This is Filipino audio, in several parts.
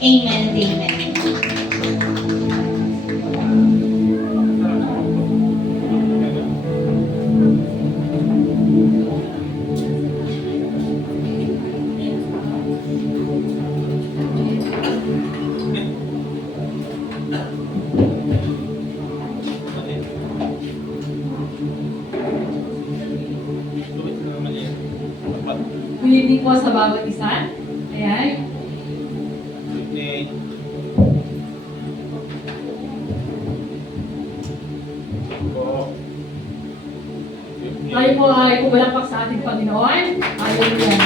Amen and amen. Good evening po sa bawat isa. Ayan. Tayo po ay pumalakpak sa ating Panginoon. Hallelujah.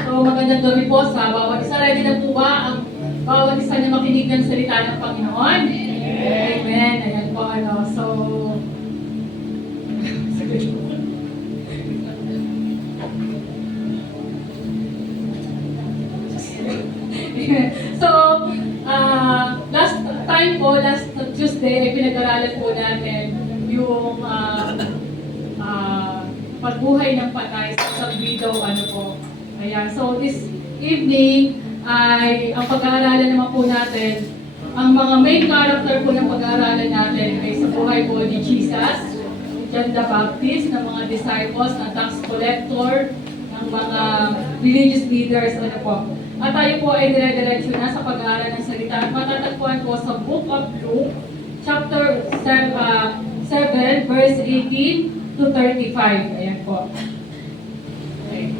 So magandang gabi po sa bawat isa. Ready na po ba ang bawat isa na makinig ng salita ng Panginoon? Amen. Ayan po ano. So so, last time po, last Tuesday, ay pinag-aralan po natin yung pagbuhay ng patay sa widow, ano po. Ayan. So, this evening, ay ang pag-aaralan naman po natin, ang mga main character po ng pag-aaralan natin ay sa buhay po ni Jesus, John the Baptist, ng mga disciples, ng tax collector, ng mga religious leaders, ano po. At tayo po ay dire-diretso na sa pag-aaral ng salita. At matatagpuan po sa Book of Luke, chapter 7, verse 18 to 35. Ayan po. Okay.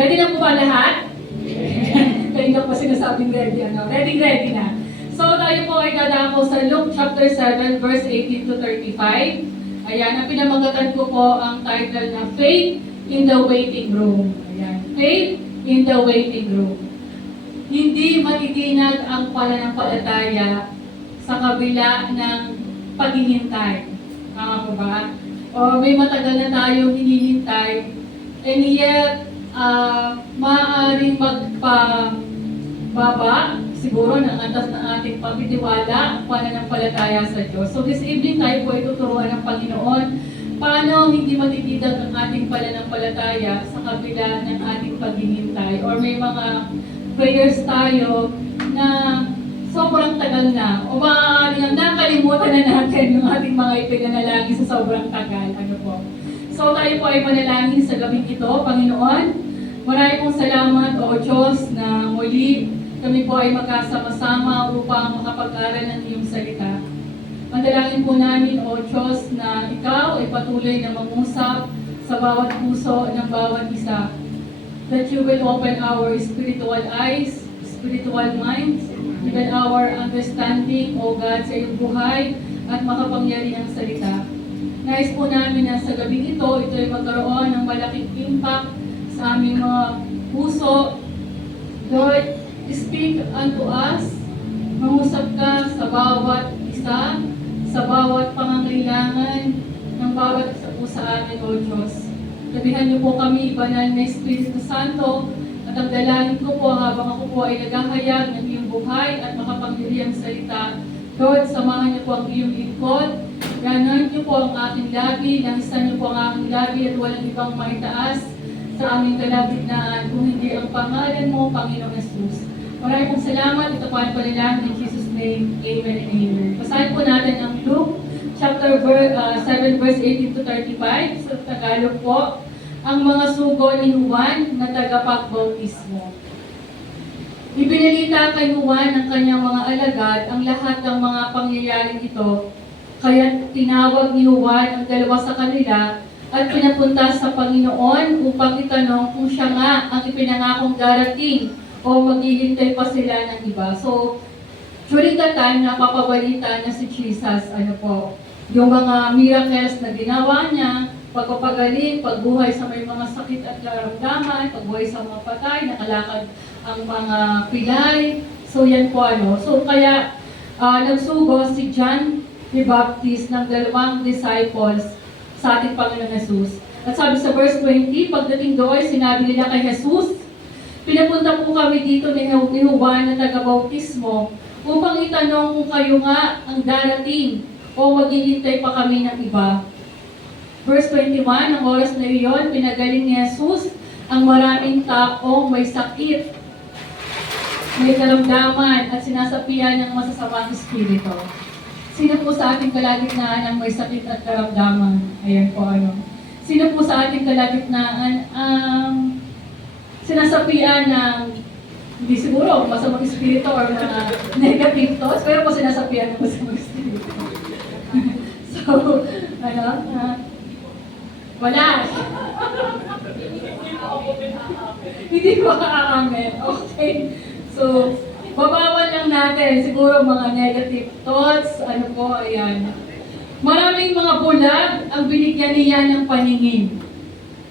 Ready na po ba lahat? Kaya po sinasabing ready. Ano? Ready na. So tayo po ay dadako sa Luke chapter 7, verse 18 to 35. Ayan, ang pinamagatan ko po ang title na Faith in the Waiting Room. Ayan, Faith in the Waiting Room. Hindi matitinag ang pananampalataya sa kabila ng paghihintay. Tama po ba? O may matagal na tayong hinihintay, and yet, maaaring magpababa siguro ng antas ng ating pagtitiwala, pananampalataya sa Diyos. So this evening tayo po ay tuturuan ng Panginoon paano hindi matitidag ang ating pananampalataya sa kabila ng ating paghihintay. Or may mga prayers tayo na sobrang tagal na. O maaaring nakalimutan na natin yung ating mga ipinanalangin sa sobrang tagal. Ano po? So tayo po ay manalangin sa gabing ito, Panginoon. Maraming pong salamat, O Diyos, na muli kami po ay magkasama-sama upang makapag-aral ng iyong salita. Mandalangin po namin, O Diyos, na ikaw ay patuloy na mangusap sa bawat puso ng bawat isa. That you will open our spiritual eyes, spiritual minds, even our understanding, O God, sa iyong buhay at makapangyarihang salita. Nais po namin na sa gabing ito ay magkaroon ng malaking impact sa aming mga puso. Lord, speak unto us. Mangusap ka sa bawat isa, sa bawat pangangailangan ng bawat isa po sa amin, O Diyos. Gabihan niyo po kami, Banal na Espiritu Santo, at ang dalangin ko po habang ako po ay naghahayag ng iyong buhay at makapangyarihang salita. Lord, samahan niyo po ang iyong lingkod. Ganon niyo po ang aking labi, langisan niyo po ang aking labi at walang ibang maitaas sa aming kalagitnaan kung hindi ang pangalan mo, Panginoong Jesus. Maraming pong salamat. Ito po ang panalangin in Jesus' name. Amen and amen. Basahin po natin ang Luke chapter 7 verse 18 to 35. Sa Tagalog po, ang mga sugo ni Juan na tagapagbautismo. Ibinalita kay Juan ng kanyang mga alagad ang lahat ng mga pangyayaring ito. Kaya tinawag ni Juan ang dalawa sa kanila at pinapunta sa Panginoon upang itanong kung siya nga ang ipinangakong darating o maghihintay pa sila ng iba. So, during that time, napapabalita na si Jesus, yung mga miracles na ginawa niya, pagpapagaling, pagbuhay sa may mga sakit at karamdaman, pagbuhay sa mga patay, nakalakad ang mga pilay. So, yan po So, kaya nagsugo si John the Baptist ng dalawang disciples sa ating Panginoon Jesus. At sabi sa verse 20, pagdating doon, sinabi nila kay Jesus, pinapunta po kami dito ni Juan na taga-bautismo upang itanong kung kayo nga ang darating o maghihintay pa kami ng iba? Verse 21, ang oras na iyon, pinagaling ni Jesus ang maraming taong may sakit, may karamdaman at sinasapian ng masasamang espiritu. Sino po sa ating kalagitnaan ang may sakit at karamdaman? Ayan po ano. Sino po sa ating kalagitnaan ang sinasapian ng hindi siguro masamang espiritu or mga negative thoughts, pero po sinasapian ng masamang espiritu. So, ano? Wala. Hindi ko aamin. Okay. So, babawal lang natin siguro mga negative thoughts. Ano po, ayan. Maraming mga bulag ang binigyan niya ng paningin.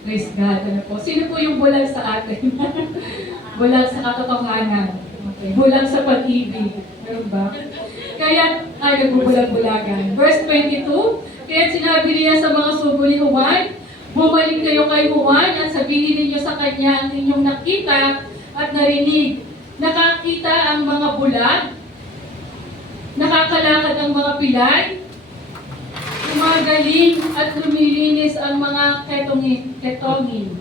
Praise God. Ano po? Sino po yung bulag sa atin? Bulag sa katotohanan. Okay. Bulag sa pag-ibig. Meron ba? Kaya, nagbubulag-bulagan. Verse 22, kaya sinabi niya sa mga sugo ni Juan, bumalik kayo kay Juan at sabihin ninyo sa kanya ang inyong nakita at narinig. Nakakita ang mga bulag, nakakalakad ang mga pilay, gumagaling at lumilinis ang mga ketongin.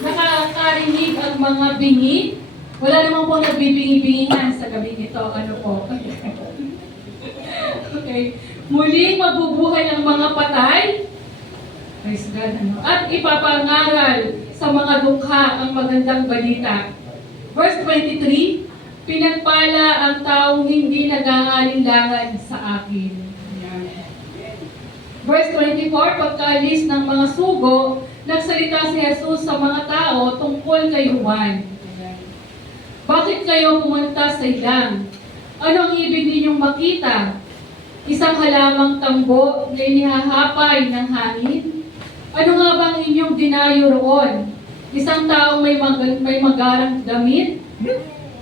Nakakarinig ang mga bingi. Wala naman po nagbibingi-bingingan sa gabing ito. Ano po? Okay. Muling mabubuhay ang mga patay. Praise God. Ano? At ipapangaral sa mga dukha ang magandang balita. Verse 23, pinagpala ang taong hindi nag-aalinlangan sa akin. Verse 24, pagkaalis ng mga sugo, nagsalita si Jesus sa mga tao tungkol kay Juan. Bakit kayo pumunta sa ilang? Ano ang ibig ninyong makita? Isang halamang tambo na inihahapay ng hangin? Ano nga bang inyong dinayo roon? Isang taong may magarang damit?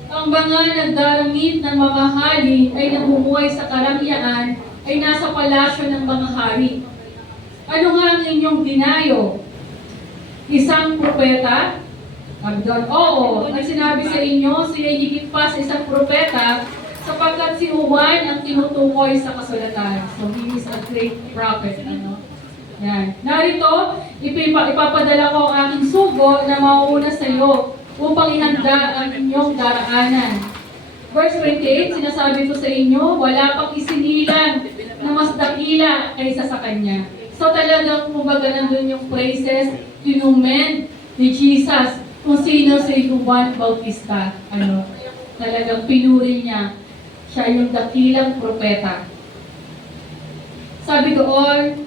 Ang mga nagdaramit ng mamahali ay namumuhay sa karangyaan ay nasa palasyo ng mga hari. Ano nga ang inyong dinayo? Isang propeta? Sabi doon, oo. Ang sinabi sa inyo, siya higit pa sa isang propeta sapagkat si Juan ang tinutukoy sa kasulatan. So, he is a great prophet. Ano? Yan. Narito, ipapadala ko ang aking sugo na mauuna sa iyo upang ihanda ang inyong daraanan. Verse 28, sinasabi ko sa inyo, wala pang isinilang na mas dakila kaysa sa kanya. So talagang kumbaga nandun yung praises, tinumen ni Jesus kung sino si Juan Bautista. Ano, talagang pinuri niya. Siya yung dakilang propeta. Sabi doon,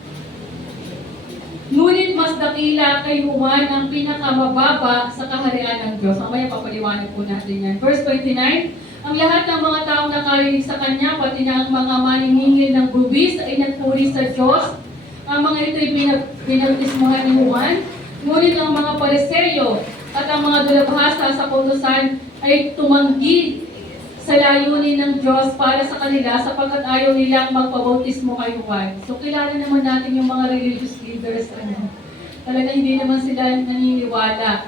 ngunit mas dakila kay Juan ang pinakamababa sa kaharian ng Diyos. Mamaya papaliwanag po natin yan. Verse 29, ang lahat ng mga taong nakarinig sa kanya, pati na ang mga maniningil ng bubis ay nagpuri sa Diyos. Ang mga ito'y binabtismuhan ni Juan. Ngunit ang mga Pariseo at ang mga dalabhasa sa kautusan ay tumanggi sa layunin ng Diyos para sa kanila sapagkat ayaw nilang magpabautismo kay Juan. So kilala naman natin yung mga religious leaders. Talaga hindi naman sila naniniwala.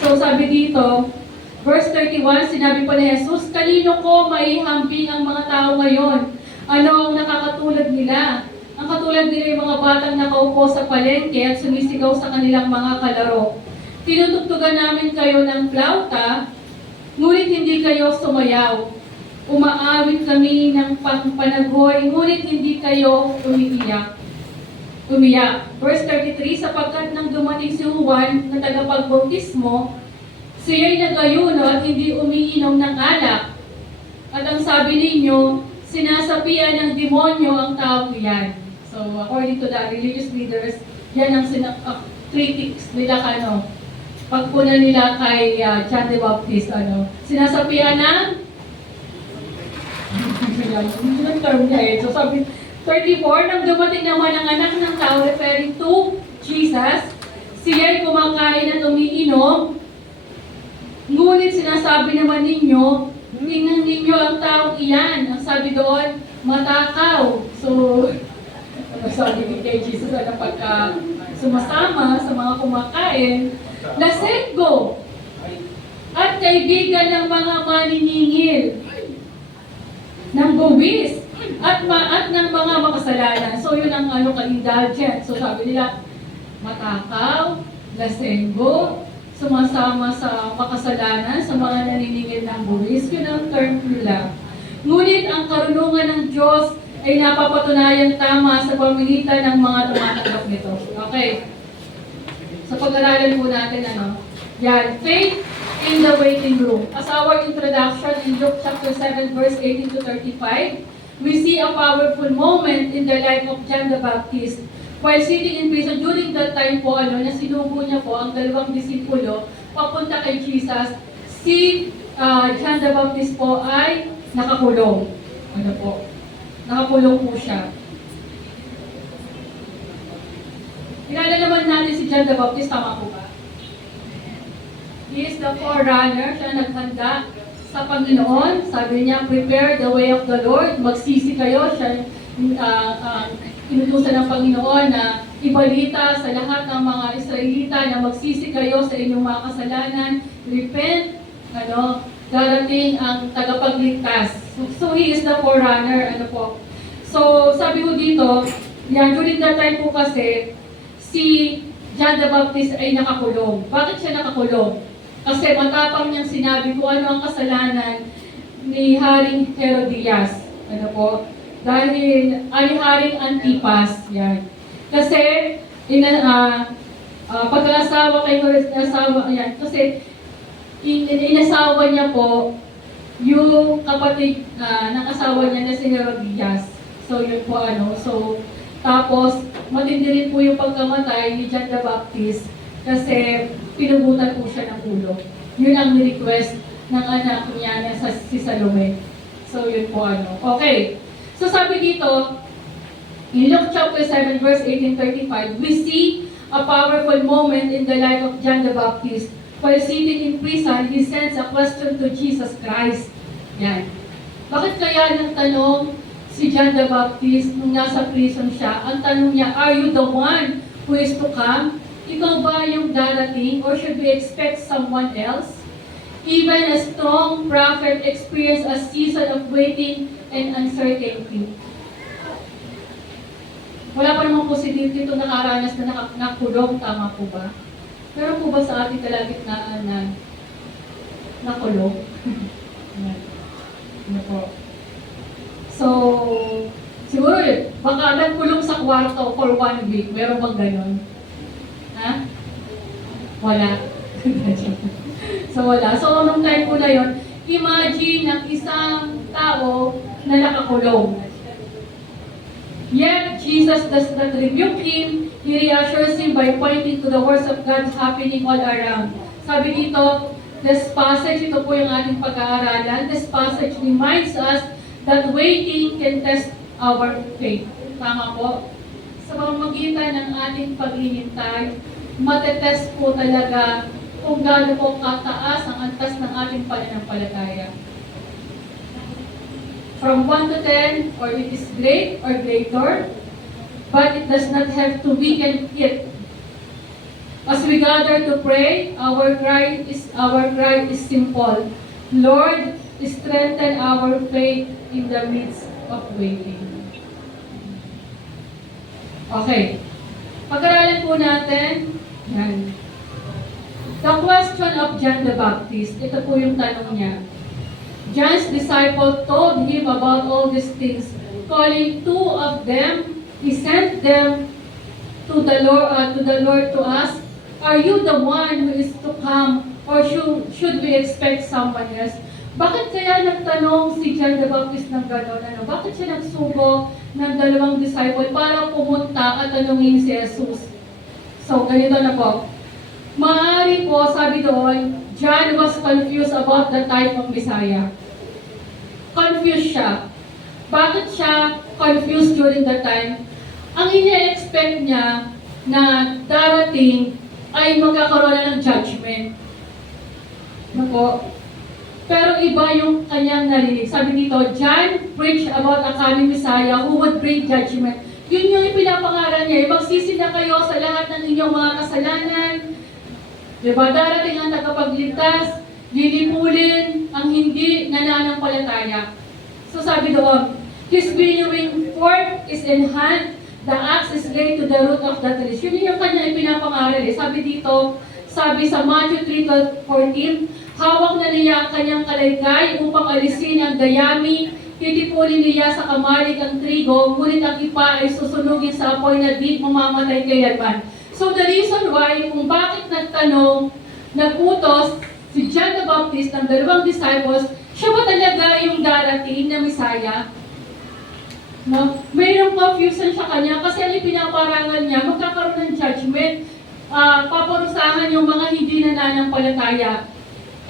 So sabi dito, verse 31, sinabi pa ni Jesus, kanino ko maihambing ang mga tao ngayon? Ano ang nakakatulad nila? Ang katulad nila yung mga batang nakaupo sa palengke at sumisigaw sa kanilang mga kalaro. Tinutugtugan namin kayo ng flauta, ngunit hindi kayo sumayaw. Umaawit kami ng panagoy, ngunit hindi kayo umiiyak. Verse 33, sapagkat nang dumating si Juan na tagapagbautismo, siya'y nagayuno at hindi umiinom ng alak. At ang sabi ninyo, sinasapian ng demonyo ang taong iyan. So, according to the religious leaders, yan ang critics nila pagpuna nila kay John the Baptist, sinasapian ng yung term niya eh. So sabi, 34, nang dumating naman ang anak ng tao, referring to Jesus, siya'y kumakain at umiinom, ngunit sinasabi naman ninyo, tingnan ninyo ang taong iyan. Ang sabi doon, matakaw. So, sabi ni kay Jesus, pagka sumasama sa mga kumakain, lasenggo at kaibigan ng mga maniningil ng buwis at ng mga makasalanan. So yun ang ka-indulgent. So sabi nila, matakaw, lasenggo, sumasama sa makasalanan, sa mga naniningil ng buwis. Yun ang term nila. Ngunit ang karunungan ng Diyos ay napapatunayang tama sa pamamagitan ng mga tumatanggap nito. Okay. So pag-aralan po natin yan, faith in the waiting room. As our introduction in Luke chapter 7 verse 18 to 35, we see a powerful moment in the life of John the Baptist. While sitting in prison, during that time po, na sinugo niya po ang dalawang disipulo papunta kay Jesus, si John the Baptist po ay nakakulong. Nakakulong po siya. Kilala naman natin si John the Baptist, tama po ba? He is the forerunner, siya naghanda sa Panginoon. Sabi niya, prepare the way of the Lord. Magsisi kayo. Siya inutusan ng Panginoon na ibalita sa lahat ng mga Israelita na magsisi kayo sa inyong mga kasalanan. Repent, darating ang tagapagligtas. So he is the forerunner. So sabi ko dito, during that time po kasi, si John the Baptist ay nakakulong. Bakit siya nakakulong? Kasi matapang niyang sinabi kung ano ang kasalanan ni Haring Herodias. Dahil ay Haring Antipas. Yan. Kasi, pag-aasawa kay Herodias, kasi inasawa niya po yung kapatid ng asawa niya na si Herodias. So, yun po tapos, matindi rin po yung pagkamatay ni John the Baptist kasi pinugutan po siya ng ulo. Yun ang request ng anak niya na si Salome. So, yun po Okay. So, sabi dito, in Luke chapter 7 verse 18-35, we see a powerful moment in the life of John the Baptist. While sitting in prison, he sends a question to Jesus Christ. Yan. Bakit kaya ng tanong si John the Baptist nung nasa prison siya? Ang tanong niya, are you the one who is to come? Ikaw ba yung darating or should we expect someone else? Even a strong prophet experienced a season of waiting and uncertainty. Wala pa namang positive dito nakaranas na nakulong, tama po ba? Pero po ba sa ating kalagitnaan na nakulong? Po. So, siguro baka nagkulong sa kwarto for 1 week. Meron bang ganon? Ha? Wala. So, wala. So, nung time po na yun, imagine ang isang tao na nakakulong. Yet, Jesus does not rebuke him. He reassures him by pointing to the words of God happening all around. Sabi dito, this passage, ito po yung ating pag-aaralan. This passage reminds us that waiting can test our faith. Tama po? Sa pamamagitan ng ating paghihintay, matetest po talaga kung gaano po kataas ang antas ng ating pananampalataya. From 1 to 10, or it is great or greater, but it does not have to weaken it. As we gather to pray, our cry is simple. Lord, strengthen our faith in the midst of waiting. Okay. Pag-aralan po natin, yan. The question of John the Baptist, ito po yung tanong niya. John's disciple told him about all these things. Calling 2 of them, he sent them to the Lord to ask, are you the one who is to come, or should we expect someone else? Bakit kaya nagtanong si John the Baptist ng gano'n? Bakit siya nagsugo ng 2 disciple para pumunta at tanungin si Jesus? So, ganito na po. Maaari po, sabi doon, John was confused about the type of Messiah. Confused siya. Bakit siya confused during that time? Ang ina-expect niya na darating ay magkakaroon na ng judgment. Pero iba yung kanyang narinig. Sabi dito, John preached about a coming Messiah who would bring judgment. Yun yung ipinapangaral niya. Magsisi na kayo sa lahat ng inyong mga kasalanan. Diba? Darating ang tagapagligtas, lilipulin ang hindi nananampalataya. So sabi doon, His winnowing fork is in hand, the axe is laid to the root of the trees. Yun yung kanya ipinapangaral eh. Sabi sa Matthew 3:14, hawak na niya ang kanyang kalaykay upang alisin ang dayami, titipunin niya sa kamalig ang trigo, ngunit ang ipa ay susunugin sa apoy na di mamamatay kailanman. So the reason why, kung bakit nagutos si John the Baptist ng 2 disciples, siya ba talaga yung darating na Messiah? No? Mayroong confusion sa kanya kasi ang ipinaparangan niya, magkakaroon ng judgment, paparusahan yung mga hindi nananampalataya.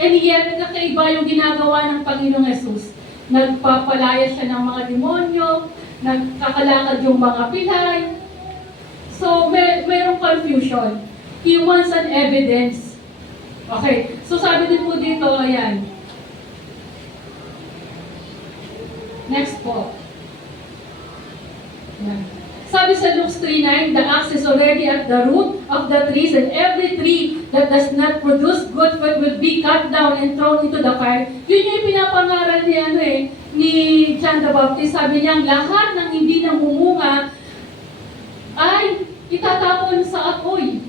And yet, kakaiba yung ginagawa ng Panginoong Jesus. Nagpapalaya siya ng mga demonyo, nagkakalakad yung mga pilay. So, mayroong confusion. He wants an evidence. Okay, so sabi din po dito, ayan. Next po. Ayan. Sabi sa Luke 3:9, the axe is already at the root of the trees, and every tree that does not produce good fruit will be cut down and thrown into the fire. Yun yung pinapangaral ni John the Baptist. Sabi niya, lahat ng hindi namumunga ay itatapon sa apoy.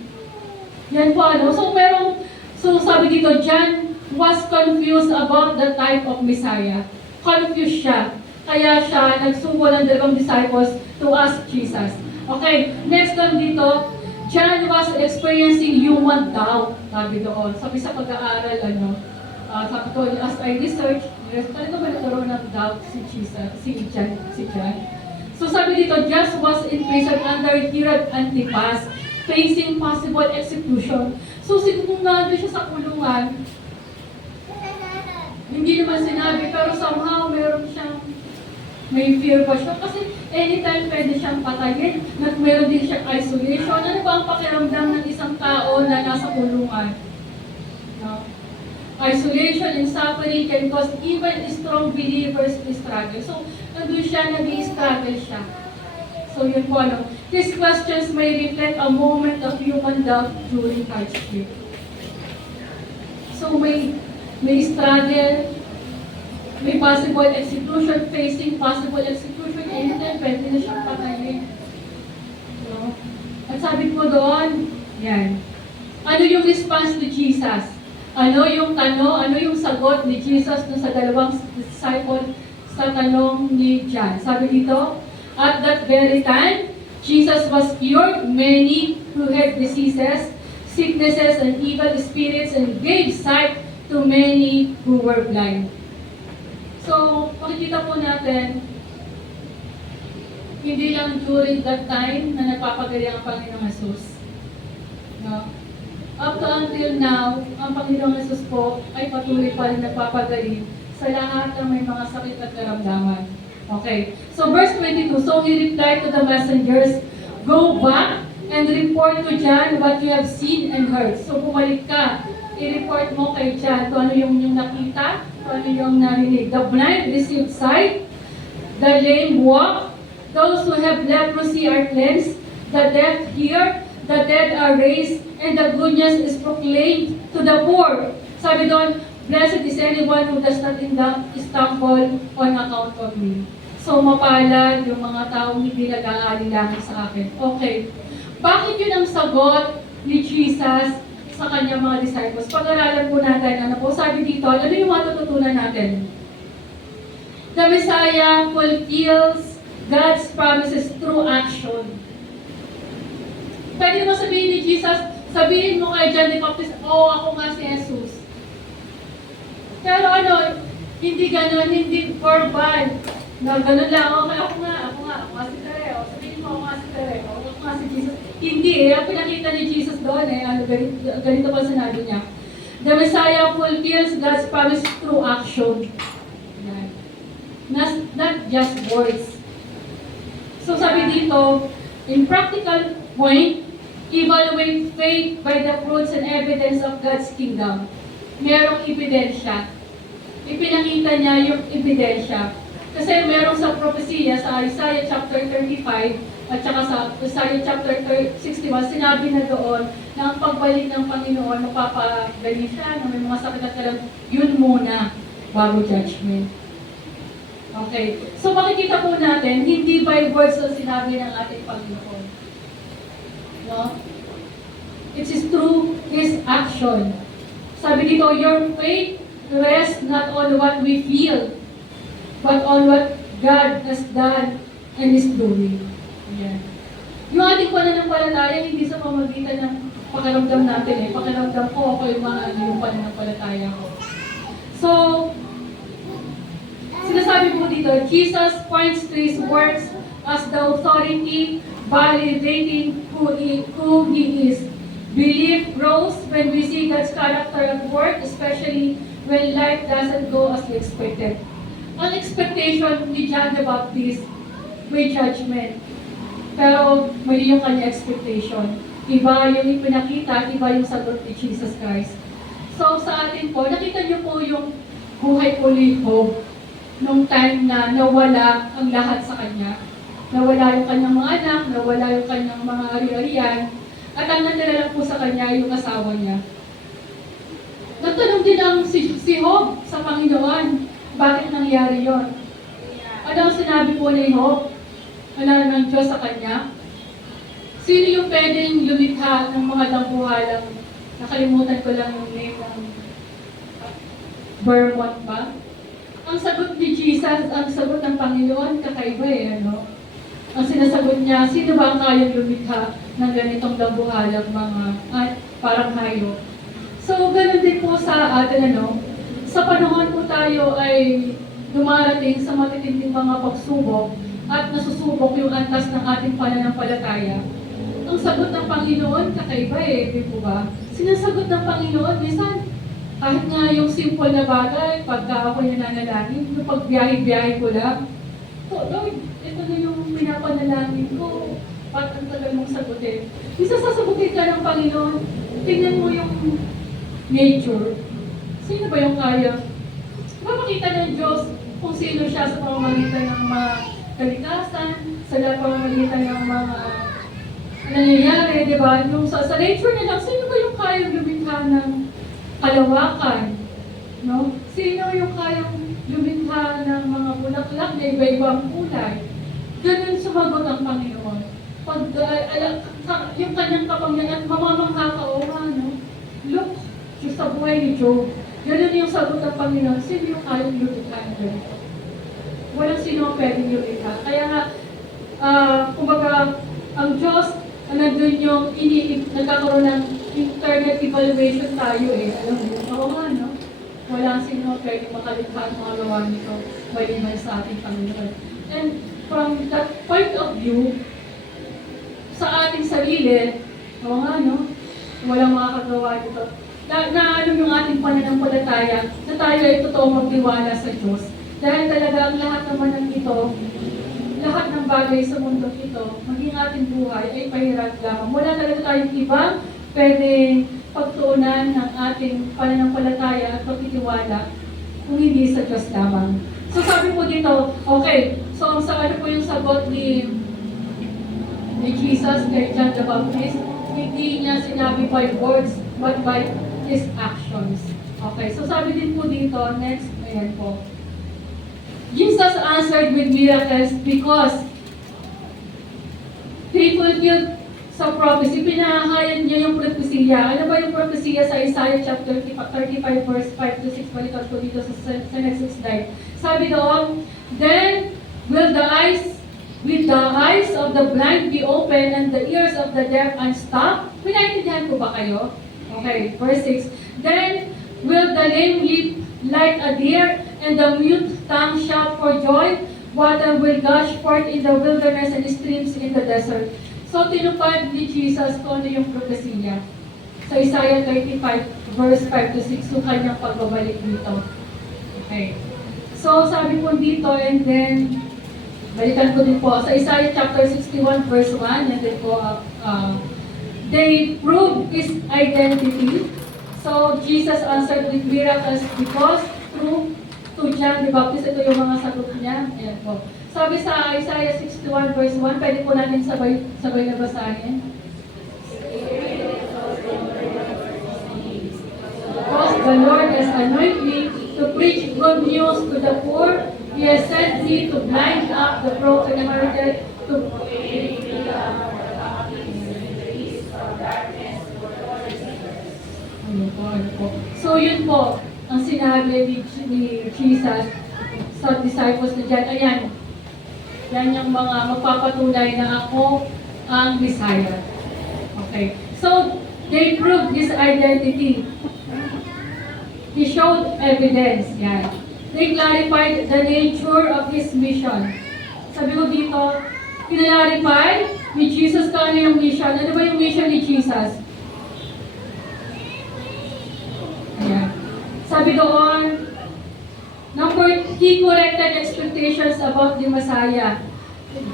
Yan po ano. So sabi dito, John was confused about the type of Messiah. Confused siya. Kaya siya nagsubo ng 2 disciples to ask Jesus. Okay, next one dito, John was experiencing human doubt. Sabi doon. Sabi sa pag-aaral, sabi ko, as I research, talaga ba nagkaroon ng doubt si John. So sabi dito, John was in prison under Herod Antipas, facing possible execution. So siguro kung nandun siya sa kulungan, hindi naman sinabi, pero somehow may fear pa siya. Kasi anytime pwede siyang patayin, meron din siyang isolation. Ano ba ang pakiramdam ng isang tao na nasa kulungan? No? Isolation and suffering can cause even strong believers to struggle. So, nandun siya, nag-i-struggle siya. So, yun po, ano. These questions may reflect a moment of human doubt during hardship. So, may struggle, may possible execution, facing possible execution, anytime pwede na siyang patayin. No? At sabi po doon, yan. Ano yung response ni Jesus? Ano yung sagot ni Jesus sa 2 disciple sa tanong ni John? Sabi dito, at that very time, Jesus was cured many who had diseases, sicknesses, and evil spirits, and gave sight to many who were blind. So, makikita po natin, hindi lang during that time na nagpapagaling ang Panginoong Jesus. No? Up to until now, ang Panginoong Jesus po ay patuloy pa rin nagpapagaling sa lahat ng may mga sakit at karamdaman. Okay. So, verse 22, so he replied to the messengers, go back and report to John what you have seen and heard. So, bumalik ka. I-report mo kay John kung ano yung nakita, kung ano yung narinig. The blind receive sight, the lame walk, those who have leprosy are cleansed, the deaf hear, the dead are raised, and the good news is proclaimed to the poor. Sabi doon, blessed is anyone who does not stumble on account of me. So mapalad yung mga taong hindi nag-aalala sa akin. Okay. Bakit yun ang sagot ni Jesus sa kanyang mga disciples? Pag-aralan po natin, ano po, sabi dito, ano yung matututunan natin? The Messiah fulfills God's promises through action. Pwede mo sabihin ni Jesus, sabihin mo kay John the Baptist, ako nga si Jesus. Pero hindi ganon, hindi verbal. No, ganun lang, ako nga si Tereo. Sabihin mo, ako nga si Tereo, ako nga si Jesus. Hindi ang pinakita ni Jesus doon ganito pa sinabi niya. The Messiah fulfills God's promise through action. Not just words. So sabi dito, in practical point, evaluate faith by the fruits and evidence of God's kingdom. Merong ebidensya. Ipinakita niya yung ebidensya. Kasi merong sa propesya sa Isaiah chapter 35 at saka sa Isaiah chapter 61, sinabi na doon na ang pagbalik ng Panginoon, mapapagaling siya, na may mga sakit at kalam, yun muna, bago judgment. Okay. So makikita po natin, hindi by words ang sinabi ng ating Panginoon. No? It is through His action. Sabi dito, your faith rests not on what we feel, but on what God has done and is doing. Ayan. Yung ating pananampalataya, hindi sa pamagitan ng pakiramdam natin Pakiramdam ko, ako yung mga yung pananampalataya ko. So, sinasabi po dito, Jesus points to His works as the authority, validating who He is. Belief grows when we see God's character at work, especially when life doesn't go as we expected. Ang expectation ni John the Baptist, may judgment. Pero mali yung kanya expectation. Iba yung ipinakita, iba yung sagot ni Jesus Christ. So sa atin po, nakita niyo po yung buhay po ni Job nung time na nawala ang lahat sa kanya. Nawala yung kanyang mga anak, nawala yung kanyang mga ari-arian, at ang natira lang po sa kanya yung asawa niya. Nagtanong din ang si Job sa Panginoon, bakit nangyari yon? Ano ang sinabi po ni Job? Ano ng Diyos sa kanya? Sino yung pwedeng lumikha ng mga dambuhalang, nakalimutan ko lang yung name ng Vermont ba? Ang sagot ni Jesus, ang sagot ng Panginoon, kakaiba ano? Ang sinasagot niya, sino ba ang kayang lumikha ng ganitong dambuhalang mga parang hayop? So, ganun din po sa atin, sa panahon po tayo ay dumarating sa matitinding mga pagsubok at nasusubok yung antas ng ating pananampalataya. Ang sagot ng Panginoon, kakaiba di po ba? Sinasagot ng Panginoon, minsan, kahit nga yung simple na bagay, pagka ako nananalangin, yung pagbiyahe-biyahe ko lang, Lord, ito na yung pinapanalangin ko, ba't ang tagal mong sagutin? Minsan sasagutin ka ng Panginoon, tingnan mo yung nature. Sino ba yung kaya? Mapakita ng Diyos kung sino siya sa pamamagitan ng mga kalikasan, sa pamamagitan ng mga nangyayari, di ba? Yung sa nature niya lang, sino ba yung kayang lumikha ng kalawakan? No? Sino yung kayang lumikha ng mga bulaklak na iba-ibang kulay? Ganun sumagot ang Panginoon. Pag yung kanyang kapangyarihan at mamamangha ka, look, sa buhay ni Job, ganun yung sagot ng Panginoon, sino yung kayang lumikha ng ganito? Walang sino ang pwedeng lumikha. Kaya nga, kumbaga, ang Diyos, nandun yung nagkakaroon ng internet evaluation tayo Alam mo, ako nga, walang sino pwedeng makalikha ang mga gawa nito, maliban sa ating Panginoon. And from that point of view, sa ating sarili, walang makakagawa nito. Na yung ating pananampalataya, na tayo ay totoo magtiwala sa Diyos. Dahil talaga ang lahat naman ng ito, lahat ng bagay sa mundo ito, maging ating buhay ay pahirap lamang. Wala talaga tayong ibang pwedeng pagtuunan ng ating pananampalataya at pagtitiwala kung hindi sa Diyos lamang. So sabi po dito, okay, so ano po yung sagot ni Jesus kay John the Baptist? Hindi niya sinabi by words, but by His actions. Okay, so sabi din po dito, next, ayan po. Jesus answered with miracles because He fulfilled sa prophecy. Pinahayag niya yung propesiya. Ano ba yung propesiya sa Isaiah chapter 35 verse 5 to 6? Balikan po dito sa next slide. Sabi doon, then will the eyes of the blind be open and the ears of the deaf unstopped? Pinaintindihan ko ba kayo? Okay, verse 6. Then will the lame leap like a deer, and the mute tongue shout for joy? Water will gush forth in the wilderness and streams in the desert. So tinupad ni Jesus kung ano yung propesiya. Sa Isaiah 35, verse 5 to 6, so kanyang pagbabalik dito. Okay. So sabi po dito, and then, balikan ko din po, sa Isaiah chapter 61, verse 1, and then po, they proved His identity. So, Jesus answered with miracles because to John the Baptist, ito yung mga sagot niya. Ayan po. Sabi sa Isaiah 61 verse 1, pwede po natin sabay na basahin. Because the Lord has anointed me to preach good news to the poor. He has sent me to blind up the broken-hearted, to ano po. So yun po, ang sinabi ni Jesus sa disciples na dyan, ayan, yan yung mga magpapatunay na ako ang Messiah. Okay. So, they proved his identity. He showed evidence. Yan. They clarified the nature of his mission. Sabi ko dito, kinlarify ni Jesus kung ano yung mission. Ano ba yung mission ni Jesus? Ayan. Sabi doon, number, he corrected expectations about the Messiah.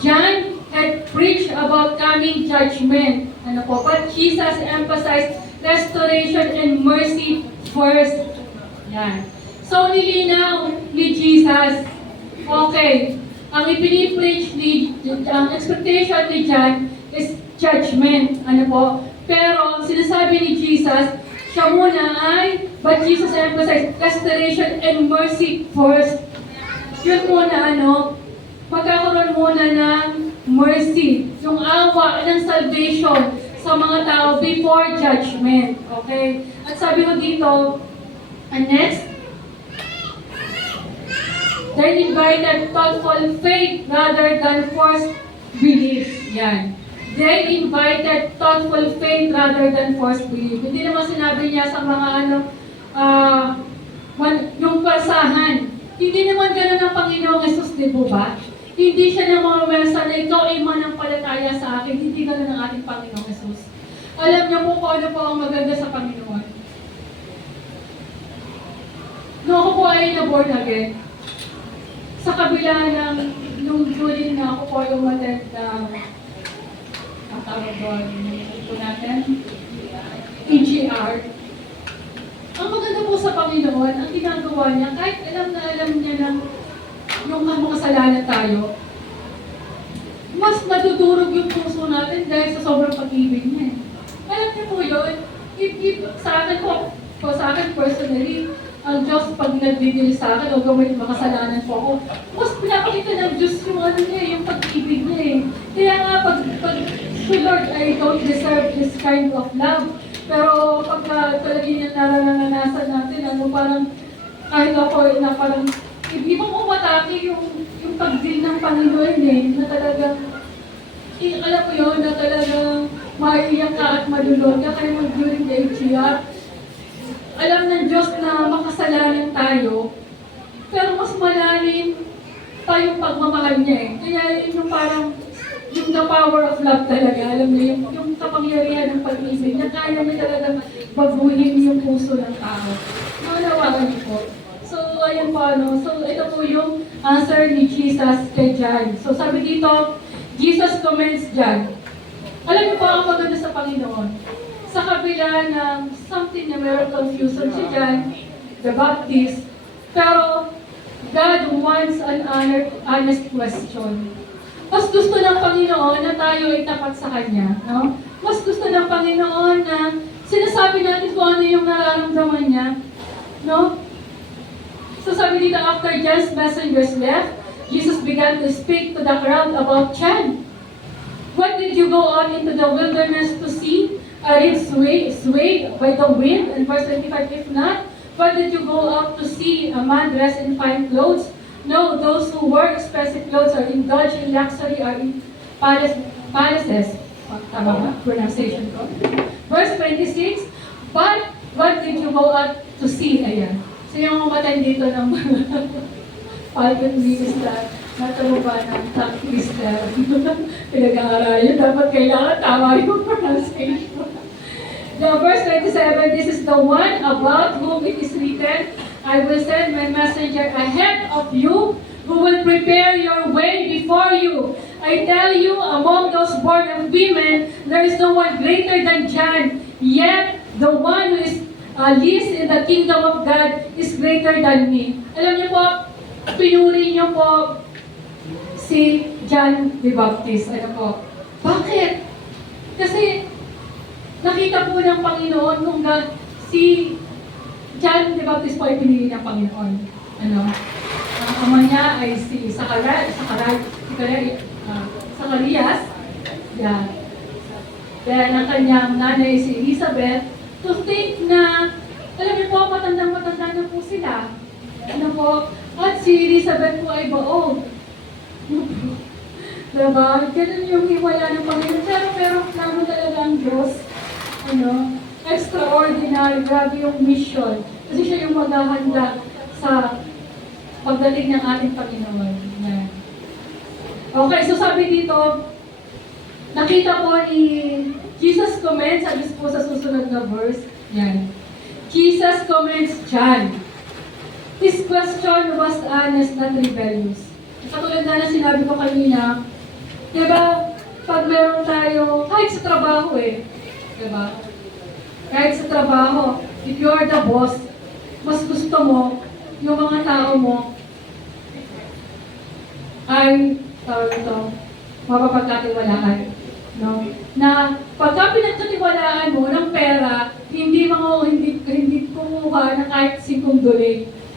John had preached about coming judgment. Ano po? But Jesus emphasized restoration and mercy first. Yan. So, nilinaw ni Jesus, okay, ang ipinipreach ang expectation ni John is judgment. Ano po? Pero, sinasabi ni Jesus, siya muna ay, but Jesus emphasized restoration and mercy first. Yun muna, ano, magkakaroon muna ng mercy, yung awa ng salvation sa mga tao before judgment. Okay? At sabi ko dito, and next, they invited thoughtful faith rather than forced belief. Yan. They invited thoughtful faith rather than forced belief. Hindi naman sinabi niya sa mga yung pasahan. Hindi naman ganun ang Panginoong Jesus, di po ba? Hindi siya naman mersa na ikaw ay manampalataya sa akin. Hindi ganun ang ating Panginoong Jesus. Alam niyo po kung ano po ang maganda sa Panginoon. Noong ako po ay na-born again, sa kabila ng nung during na ako po yung attend ang tawag doon, ito natin, PGR. Ang maganda po sa Panginoon, ang ginagawa niya, kahit alam na alam niya ng yung mga kasalanan tayo, mas nadudurog yung puso natin dahil sa sobrang pag-ibig niya. Alam niyo po yun, if sa akin po, sa akin personally, ang Diyos pag nagbibigay sa akin o gawin makasalanan po ako, mas pinapakita ng Diyos yung ano niya, yung pag-ibig niya eh. Kaya nga pag so Lord, I don't deserve this kind of love. Pero pagka talaga yung naranasan natin, ano parang kahit ako na parang hindi mo umatake yung pag-deal ng Panginoon eh, na talagang alam mo yun, na talagang maiiyak ka at malulod ka kaya during the HCR. Alam ng Diyos na makasalanan tayo, pero mas malalim pa yung pagmamahal niya eh. Kaya yun yung parang, yung the power of love talaga, alam niyo, yung kapangyarihan ng pag-ibig, na kaya niya talaga baguhin yung puso ng tao. Manawagan niyo po. So, ayun po ano. So, ito po yung answer ni Jesus kay John. So, sabi dito, Jesus commends John. Alam niyo po ang maganda sa Panginoon. Sa kabila ng something na meron confusion si John, the Baptist, pero God wants an honest question. Mas gusto ng Panginoon na tayo ay tapat sa Kanya. No? Mas gusto ng Panginoon na sinasabi natin kung ano yung nararamdaman niya. No? So sabi dito, after John's messengers left, Jesus began to speak to the crowd about John. What did you go out into the wilderness to see? Are it swayed by the wind? And verse 25, if not, what did you go out to see? A man dressed in fine clothes? No, those who wear expensive clothes or indulge in luxury are in palaces. Tama ba? Pronunciation ko. Verse 26, but what did you go out to see? Ayan. So yung umatay dito ng Falcon Minister, natalo ba ng top lister? Pinag-aaralan, dapat kailangan tama yung pronunciation. Now, verse 27, this is the one about whom it is written, I will send my messenger ahead of you, who will prepare your way before you. I tell you, among those born of women, there is no one greater than John. Yet, the one who is least in the kingdom of God is greater than me. Alam niyo po, pinuri niyo po si John the Baptist. Ano po? Bakit? Kasi nakita po ng Panginoon kung si John the Baptist po ay pinili ng Panginoon. Ano? ama niya ay si Zacarias. Yan. Then, ang kanyang nanay si Elizabeth. To think na, alam niyo po, matandang-matanda na po sila. Ano po? At si Elizabeth po ay baog. Diba? Ganun yung himala ng Panginoon. Pero merong plano talaga ang Diyos. Ano? Extraordinary. Grabe yung mission. Kasi siya yung maghahanda sa pagdating ng ating Panginoon. Yan. Okay, so sabi dito, nakita ko ni Jesus comments, sabi po sa susunod na verse. Yan. Jesus comments John. His question was honest, not rebellious. Katulad na sinabi ko kanina, diba, pag meron tayo, kahit sa trabaho diba? Kahit sa trabaho, if you are the boss, mas gusto mo, yung mga tao mo, ay, tawag ito, mapapagkatiwalaan. No? Na pagka pinagkatiwalaan mo ng pera, hindi kumuha ng kahit $5.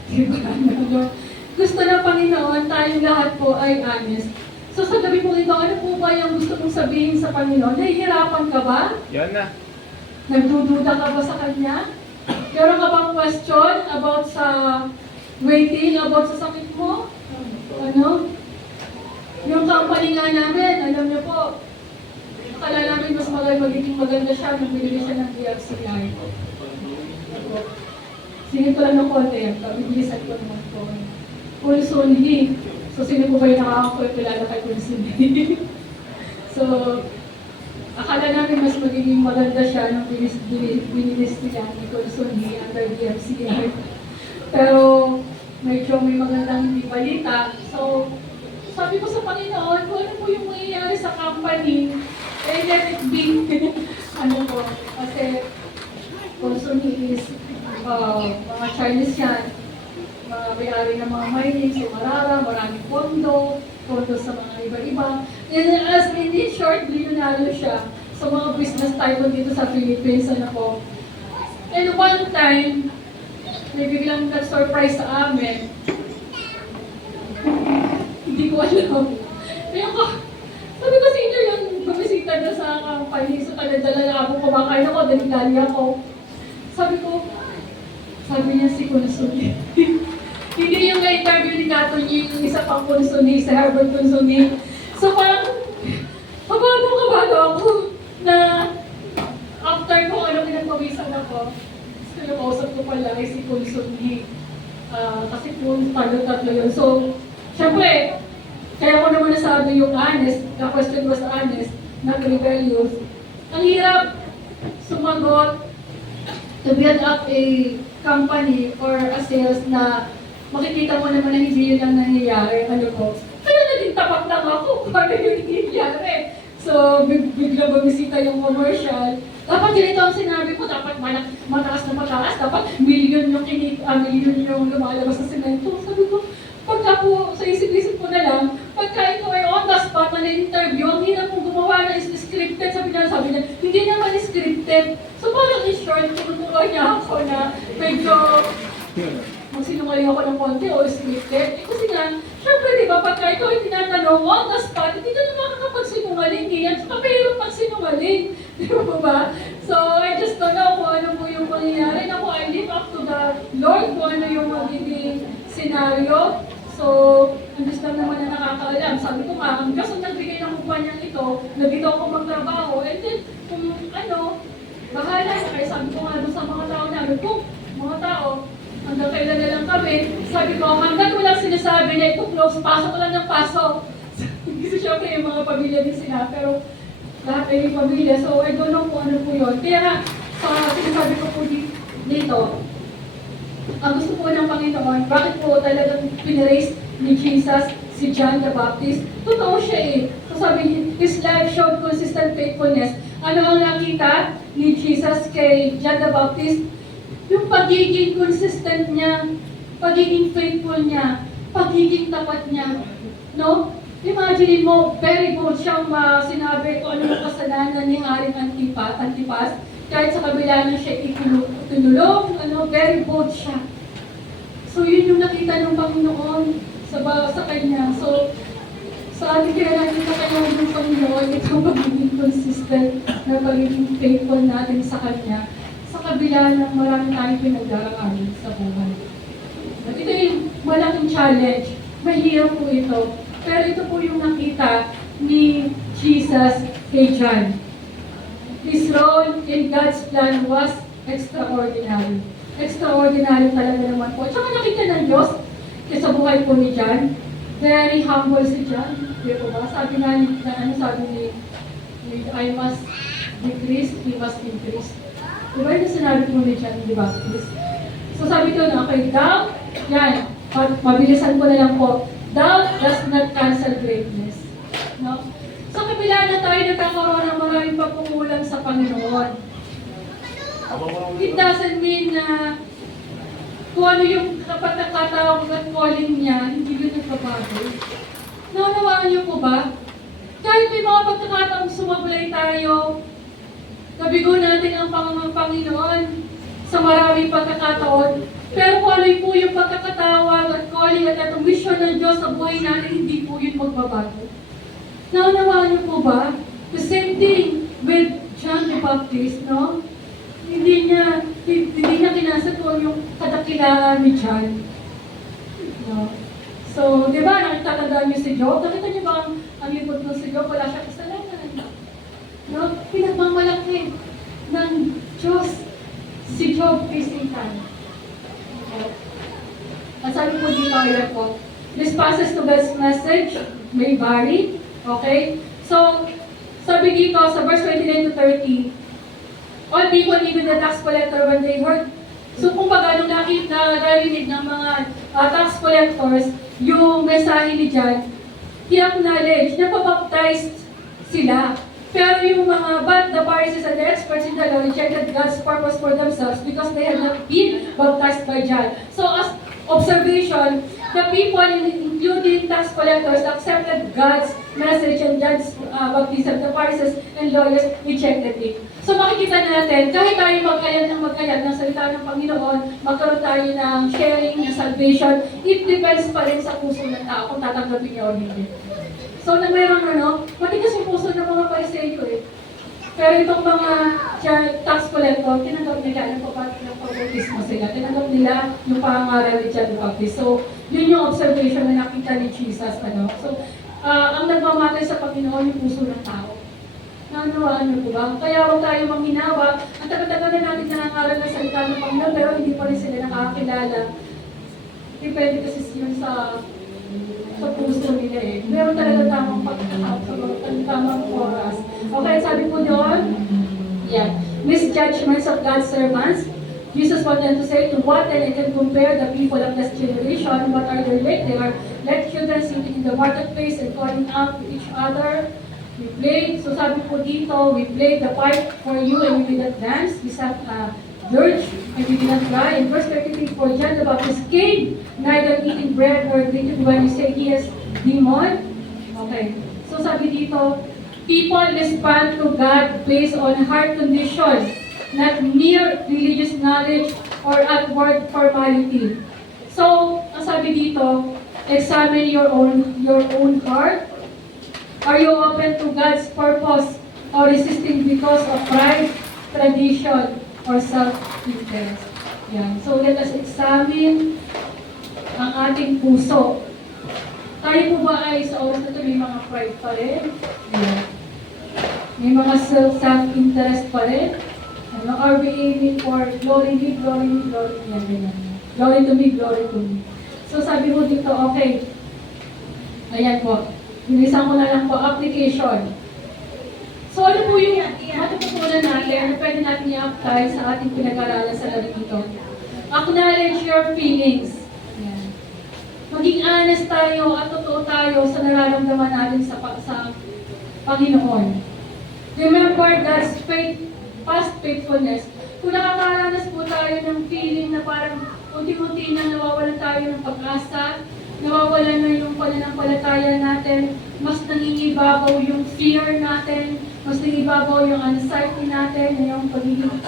Diba? No? Gusto ng Panginoon, tayong lahat po ay honest. So sa gabi po ito, ano po ba yung gusto mong sabihin sa Panginoon? Nahihirapan ka ba? Yan na. Nagdududa ka ba sa Kanya? Meron ka bang question about sa waiting, about sa sakit mo? Ano? Yung company nga namin, alam niyo po, akala namin mas magiging maganda siya nung binili siya ng DFCI. Singin ko lang ng konti, bibilisan ko naman po. Pulsunhi. So, sino po ba yung nakakakilala kay Pulsunhi? So, akala namin mas magiging maganda siya nung binilis nila ni Pulsunhi under DFCI. Pero, medyo may magandang hindi balita. So, sabi ko sa Panginoon, kung ano po yung mangyayari sa company, let it be. Ano po, kasi Pulsunhi is mga Chinese yan, mga may-ari ng mga mining, so maraming pondo sa mga iba-iba. And as in short, billionaire siya sa mga business tycoon dito sa Philippines, ano po. And one time, may biglang nag-surprise sa amin. Hindi ko alam. Sabi ko, sino yung bumisita na sa company? So, taladala na ako, kumakain ako, dali ako. Sabi niya si Consuni. Hindi yung na-interview ni Katony, yung isa pang Consuni, si Herbert Consuni. So parang, kabado ako na after ko, pinagpawisan ako. So yung kausap ko pala ay si Consuni. Kasi kung tatlo yun. So, syempre, kaya ko naman nasabi yung honest, the question was honest, not rebellious. Ang hirap sumagot to build up a company or a sales na makikita mo naman na hindi yun lang nangyayari. Ano ko? Kaya naging tapat lang ako paano yun nangyayari. So, bigla bumisita yung commercial. Dapat ganito ang sinabi ko, dapat mataas na mataas, dapat million yung lumalabas sa semento. Sabi ko, pagka po, sa isip-isip ko na lang, pagka ito ay on the spot na interview, ang hirap mong gumawa na is scripted, sabi niya, hindi naman scripted. So parang in short, tinuturuan niya ako na medyo magsinungaling ako ng konti o scripted. Kasi nga, syempre diba, pagka ito ay tinatanong on the spot, hindi ka naman makakapagsinungaling. At saka mayroon pagsinungaling. Di ba? So I just don't know kung ano po yung mangyayari. Ako, I leave up to the Lord kung ano yung magiging scenario. So, ang Diyos lang naman na nakakaalam. Sabi ko nga, ang Diyos ang nagbigay ng kumpanyang ito, nagito ako magtrabaho, and then, kung bahala na. Kaya sabi ko nga doon sa mga tao namin, kung mga tao, hanggang kailan na lang kami, sabi ko, hanggang walang sinasabi na ito close, pasok ko lang ng pasok. Kasi syempre yung mga pamilya din sila, pero lahat ay yung pamilya. So, I don't know kung ano po yun. Kaya, sinasabi ko po dito, ang gusto po ng Panginoon, bakit po talagang piniraise ni Jesus si John the Baptist? Totoo siya So sabi niya, his life showed consistent faithfulness. Ano ang nakita ni Jesus kay John the Baptist? Yung pagiging consistent niya, pagiging faithful niya, pagiging tapat niya. No? Imagine mo, very bold siyang sinabi kung ano yung kasalanan ni Haring Antipas. Kahit sa kabila na siya itinulong, very bold siya. So yun yung nakita ng Panginoon sa Kanya. So, sa ating kaya nakita kayo ng Panginoon, ito pagiging consistent na pagiging faithful natin sa Kanya sa kabila ng marami tayong pinagdaraanan sa buhay. At ito yung malaking challenge. Mahirap po ito. Pero ito po yung nakita ni Jesus kay John. His role in God's plan was extraordinary. Extraordinary talaga naman po. Tsaka nakita ng Diyos sa buhay po ni John. Very humble si John. Di po ba? Sabi nga sabi ni I must decrease, he must increase. Diba yung sinabi po ni John, di ba? So sabi ko na, okay, doubt, yan, mabilisan ko na lang po. Doubt does not cancel greatness. No? Sa kabila na tayo nagkakaroon ng maraming pagkukulang sa Panginoon. It doesn't mean na kung ano yung kapag nakatawag at calling niya, hindi yun nagbabago. Naunawaan niyo po ba? Kahit may mga pagkakataong sumablay tayo, nabigo natin ang Panginoon sa maraming pagkakataon, pero kung ano po yung pagkakatawag at calling at ang mission ng Diyos sa buhay natin, hindi po yun magbabago. Naunawaan niyo po ba? The same thing with John the Baptist, no? Hindi niya kinasatuan yung kadakilaan ni John. No? So, di ba, nakikatandaan niyo si Job? Nakita niyo ba ang likod ng si Job? Wala siya kasalanan. No? Pinagmamalaki ng Diyos si Job kay Satan. Okay. At sabi po dito, ayan po, responses to God's message may vary. Okay? So, sabi dito sa verse 29 to 30, all people, even the tax collector, when they heard, so kung pag nung narinig ng mga tax collectors, yung mensahe ni John, he acknowledged, napabaptized sila. Pero yung but the Pharisees and the experts in the law rejected God's purpose for themselves because they had not been baptized by John. So as observation, the people, including tax collectors, accepted God's message and John's baptism. The Pharisees and lawyers rejected it. So makikita natin, kahit tayo magkayat ng salita ng Panginoon, magkaroon tayo ng sharing, ng salvation, it depends pa rin sa puso ng tao kung tatanggapin niya o hindi. So mayroon matigas yung puso ng mga Pariseyo eh. Pero itong mga tax collector, tinanggap nila yung pag-bautismo sila. Tinanggap nila yung pangaral ni John the Baptist. So, yun yung observation na nakita ni Jesus. So, ang nagmamatter sa Panginoon yung puso ng tao. Nanawaan niyo po ba? Kaya huwag tayo manghinawa. Ang tagal-tagal na natin nangangaral ng salita ng Panginoon, pero hindi pa rin sila nakakakilala. Depende kasi yun sa puso nila eh. Meron talaga tamang pagkakataon sa tamang oras. Okay, sabi po doon, misjudgments of God's servants. Jesus wanted to say, to what then I can compare the people of this generation? What are their like? They are like children sitting in the marketplace and calling out to each other. We played, so sabi po dito, we played the pipe for you and we did not dance. We sat dirge and we did not cry. In verse 33, for John the Baptist came, neither eating bread nor drinking when you say he is demon. Okay, so sabi dito, people respond to God based on heart condition, not mere religious knowledge or outward formality. So, ang sabi dito, examine your own heart. Are you open to God's purpose or resisting because of pride, tradition, or self-interest? Yan. So, let us examine ang ating puso. Tayo po ba ay sa oras na ito may mga pride pa rin? Yan. May mga self-interest pa rin? Are we aiming for glory me, glory me, glory me? Yan. Glory to me, glory to me. So, sabi mo dito, okay. Ayan po. Bilisan ko na lang po, application. So ano po yung matututunan natin na pwede natin i-apply sa ating pinag-aralan sa gabi ito? Acknowledge your feelings. Yan. Maging honest tayo at totoo tayo sa nararamdaman natin sa Panginoon. Remember God's past faithfulness. Kung nakakaranas po tayo ng feeling na parang unti-unti na nawawalan tayo ng pag-asa, nawawalan na yung pananampalataya natin, mas nangingibabaw yung fear natin, mas nangingibabaw yung anxiety natin, yung pagiging,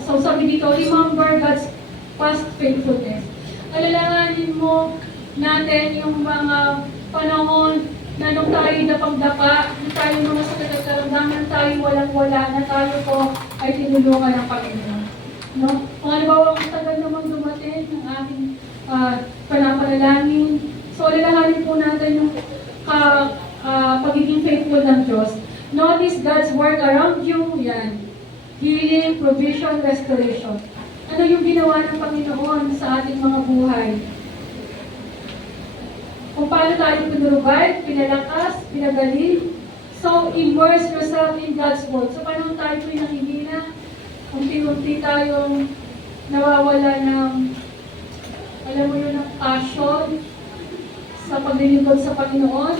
so sabi dito, remember God's past faithfulness. Alalahanin mo natin yung mga panahon na nung tayo dapang-dapa, na tayo mga sakit at karamdaman, tayo walang-wala, na tayo po ay tinulungan ng Panginoon. No? Kung halimbawa, ang tagal namang dumating ng ating panapanalangin, so alalahanin po natin yung pagiging faithful ng Diyos. Notice God's work around you, yan. Healing, provision, restoration. Ano yung ginawa ng Panginoon sa ating mga buhay? Kung paano tayo pinurubay, pinalakas, pinagaling. So, immerse yourself in God's Word. So, paano tayo po'y nakihina? Unti-unti tayong nawawala ng, alam mo yun, ng passion sa paglilingkod sa Panginoon.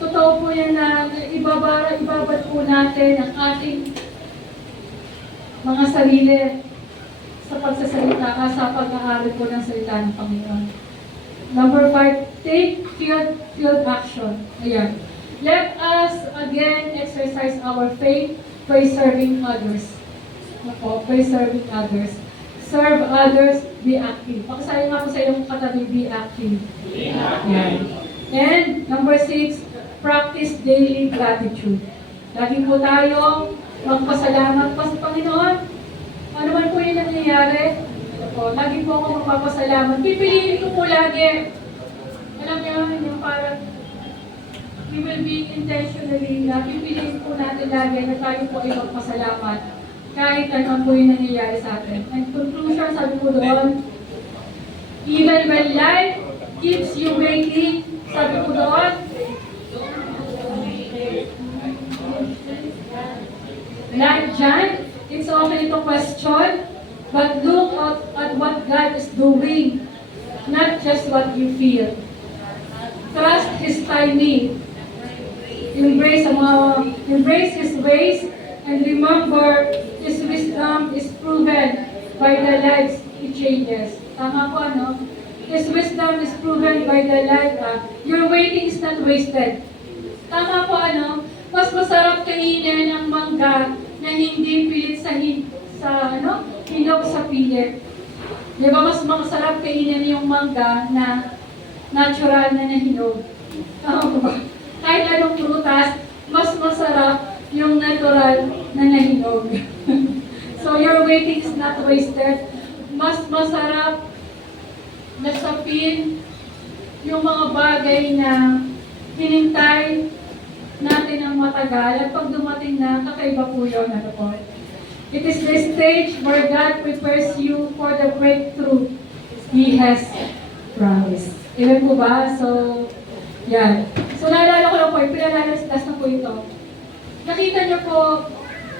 Totoo po yan na ibabad po natin ang ating mga sarili sa pagsasalita, sa pag-aaral po ng salita ng Panginoon. Number 5, take field action. Ayan. Let us again exercise our faith by serving others. Ako, by serving others. Serve others, be active. Pakisayo nga po sa inyong katabi, be active. Be active. Ayan. And number 6, practice daily gratitude. Lagi po tayo magpasalamat pa sa Panginoon. Ano man po yung nangyayari, lagi po ako magpapasalamat. Pipiliin ko po lagi. Alam niyo, yung parang we will be intentionally na pipiliin po natin lagi na tayo po ay magpasalamat. Kahit ano po yung nangyayari sa atin. And conclusion, sabi po doon, even when life keeps you waiting, sabi po doon, like John, it's okay to question, but look at what God is doing, not just what you feel. Trust His timing. Embrace His ways, and remember His wisdom is proven by the lives He changes. Tama po, ano? His wisdom is proven by the life. Your waiting is not wasted. Tama po, ano? Mas masarap kainin ang mangga na hindi pilit sa hinog sa pilit. Di ba mas masarap kainin yung mangga na natural na nahinog? Tama po ba? Kahit anong prutas, mas masarap yung natural na nahinog. So your waiting is not wasted. Mas masarap nasapin yung mga bagay na hinintay natin ang matagal at pag dumating na, kakaiba po yun. Ano po? It is the stage where God prepares you for the breakthrough He has promised. Amen po ba? So, yan. So, naalala ko lang po, pinalalas na po ito. Nakita niyo po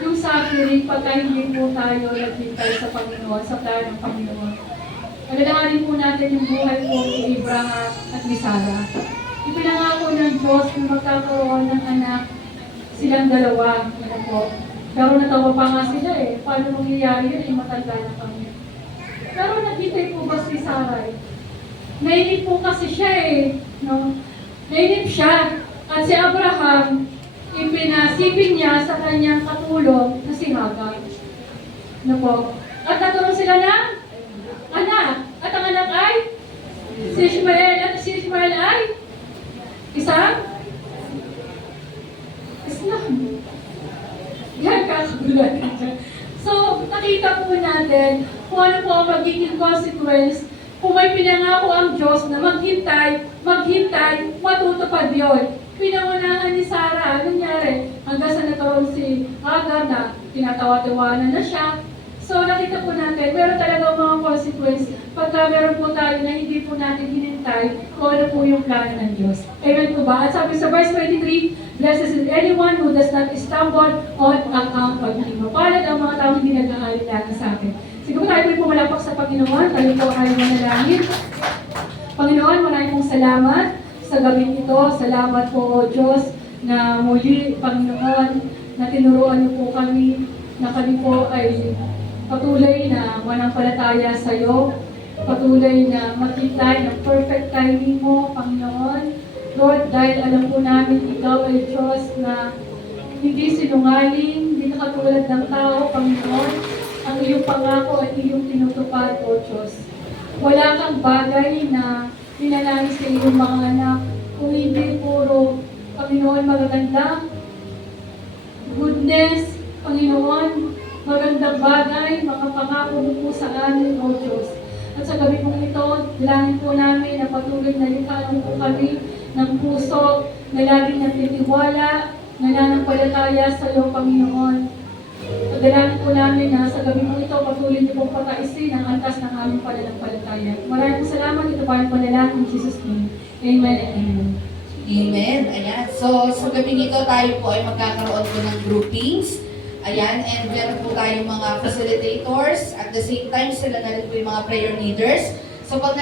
yung suffering pagka hindi po tayo naghintay sa Panginoon, sa plano ng Panginoon. Alalahanin po natin yung buhay po ni Abraham at ni Sarah. Ipinangako ng Diyos na magkakaroon ng anak silang dalawa. Ano po? Pero natawa pa nga sila eh. Paano mangyayari yun? Matanda na kami. Pero nakita po ba si Sarai? Nainip po kasi siya eh. No? Nainip siya. At si Abraham, ipinasipin niya sa kanyang katulong na si Hagar. No po? At nagkaroon sila ng anak. At ang anak ay si Ishmael. At si Ishmael ay Islam. Yan, kakagulat. So, nakita po natin kung ano po ang magiging consequence kung may pinangako ang Diyos na maghintay, matutupad yun. Pinangunahan ni Sarah, anong nangyari? Hanggang sa nagkaroon si Hagar na tinatawa-tawanan na siya. So, nakita po natin, meron talaga mga consequence pagka meron po tayo na hindi po natin hinintay kung ano po yung plano ng Diyos. Amen po ba? At sabi sa verse 23, blessed is anyone who does not stumble on account of me. Mapalad ang mga tao hindi nag-aalala sa akin. Siguro tayo po pumalapak sa Panginoon, tayo po ay manalangin. Panginoon, maraming pong salamat sa gabing ito. Salamat po, O Diyos, na muli, Panginoon, na tinuruan niyo po kami, na kami po ay patuloy na manampalataya sa iyo, patuloy na makita ng perfect timing mo, Panginoon. Lord, dahil alam po namin ikaw ay Diyos na hindi sinungaling, hindi nakatulad ng tao, Panginoon. Ang iyong pangako at iyong tinutupad, O Diyos. Wala kang bagay na ninanais sa iyong mga anak. Kung hindi puro, Panginoon, magaganda, goodness, Panginoon, magandang bagay, mga pangako mo po sa amin, O Diyos. At sa gabi pong ito, dalangin po namin na patuloy na likhaan po kami ng puso na laging nagtitiwala, nananampalataya sa iyo, Panginoon. Pagdalangin po namin na sa gabi pong ito, patuloy niyo pong pataisin ang antas ng aming pananampalataya. Maraming salamat, ito pa ang panalangin in Jesus' name. Amen and amen. Amen. Ayan. So, sa gabi nito tayo po ay magkakaroon po ng groupings. Ayan. And meron po tayong mga facilitators. At the same time, sila na rin po yung mga prayer leaders. So, pag